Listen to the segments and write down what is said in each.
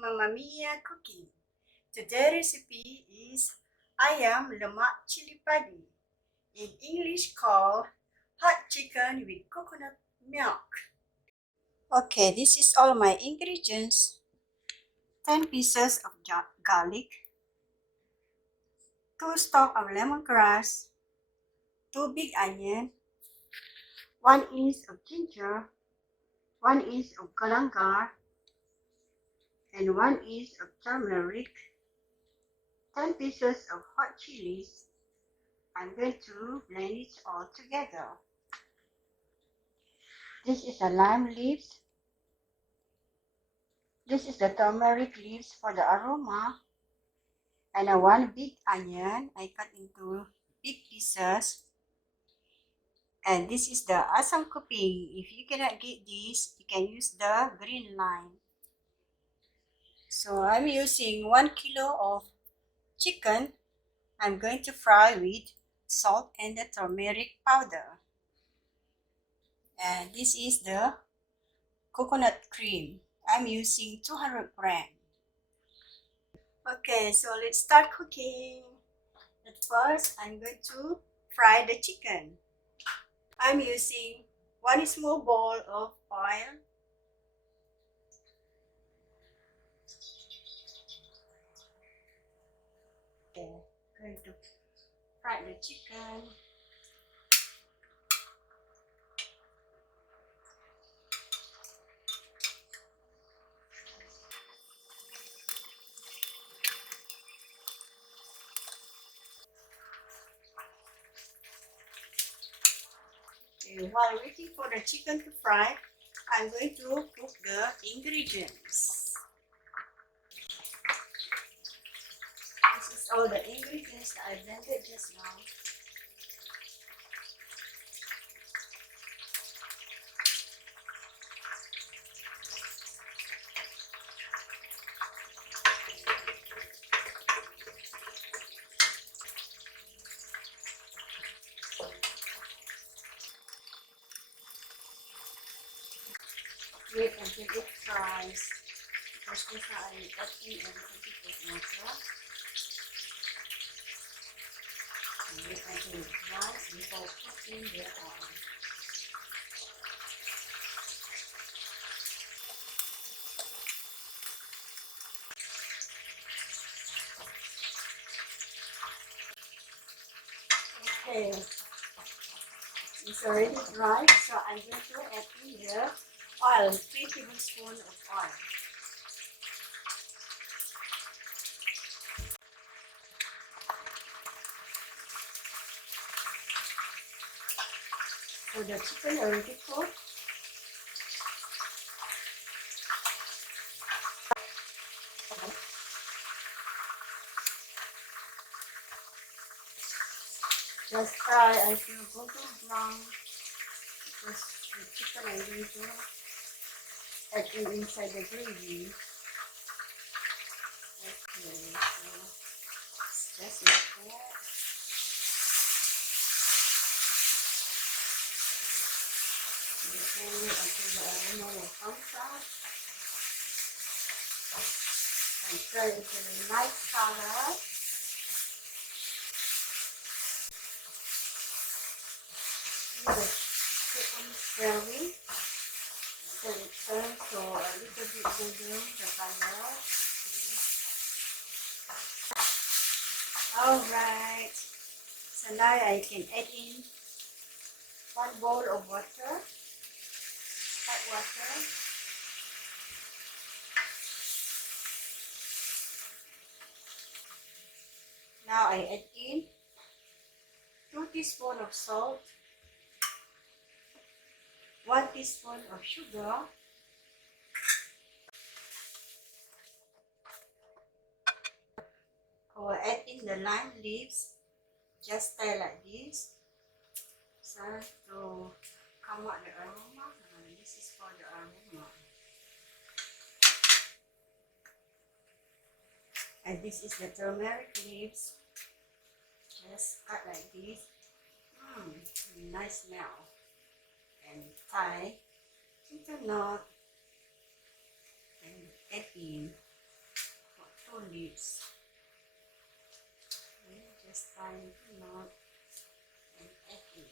Mamamia cooking. Today's recipe is ayam lemak cili padi, in English called hot chicken with coconut milk. Okay, this is all my ingredients. 10 pieces of garlic, 2 stalks of lemongrass, 2 big onions, 1 inch of ginger, 1 inch of gelanggal, and 1 inch of turmeric, 10 pieces of hot chilies. I'm going to blend it all together. This is the lime leaves. This is the turmeric leaves for the aroma. And a 1 big onion I cut into big pieces. And this is the asam kuping. If you cannot get this, you can use the green line. So I'm using 1 kilo of chicken. I'm going to fry with salt and the turmeric powder. And this is the coconut cream. I'm using 200 grams. Okay, so let's start cooking. At first, I'm going to fry the chicken. I'm using 1 small bowl of oil. Okay, going to fry the chicken. Okay, while waiting for the chicken to fry, I'm going to cook the ingredients. This is all the ingredients that I blended just now. Wait until it fries. Because this now I will add in a little bit of water. Wait until it fries before putting the oil. Okay, it's already dry, so I'm going to add in the oil, 3 tablespoons of oil. So the chicken already cooked. Just fry until golden brown, because the chicken I'm going to add inside the gravy. Okay, so just like that. Wait until the aroma will come out. And turn it to a nice color. The chicken gravy. Until it turns to a little bit golden, the color. Alright. So now I can add in 1 bowl of water. Hot water. Now I add in 2 teaspoons of salt, 1 teaspoon of sugar, I will add in the lime leaves, just tie like this, so to come out the aroma. This is for the aroma. And this is the turmeric leaves, just cut like this. Nice smell. And tie into knot and add in 2 leaves. Okay, just time them out and add in.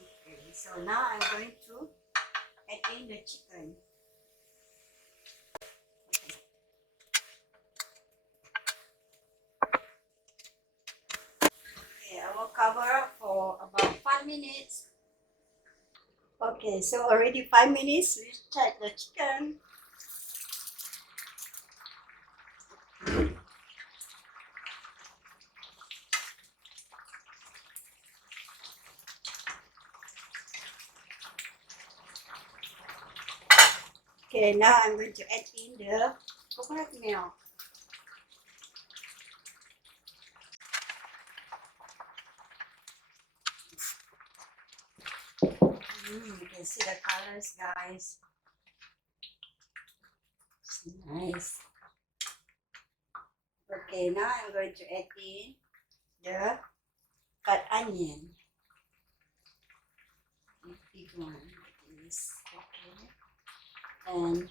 Okay, so now I'm going to add in the chicken. Okay, I will cover up for about 5 minutes. Okay, so already 5 minutes. Let's check the chicken. Okay, now I'm going to add in the coconut milk. You can see the colors, guys. It's nice. Okay, now I'm going to add in the cut onion. Big one like this. Okay. And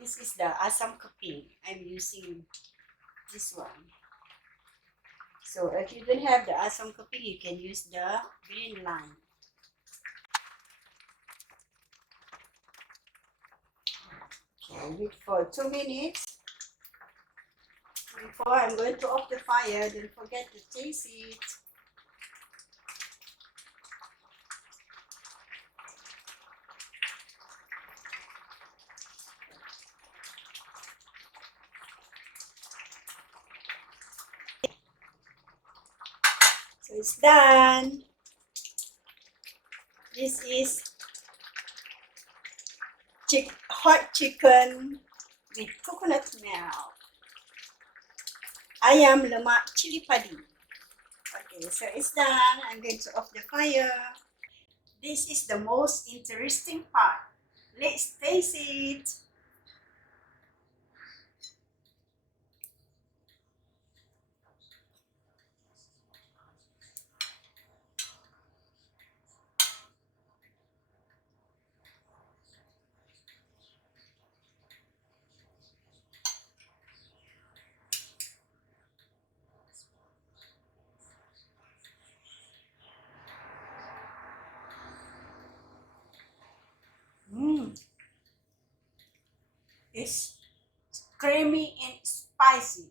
this is the asam keking. I'm using this one. So if you don't have the asam keking, you can use the green line. Okay, wait for 2 minutes. Before I'm going to off the fire, don't forget to taste it. So it's done. This is hot chicken with coconut milk. Ayam, lemak, cili, padi. Okay, so it's done. I'm going to off the fire. This is the most interesting part. Let's taste it. It's creamy and spicy.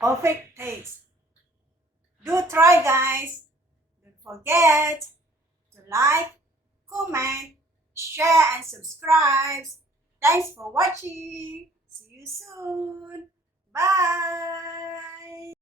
Perfect taste. Do try, guys. Don't forget to like, comment, share, and subscribe. Thanks for watching. See you soon. Bye.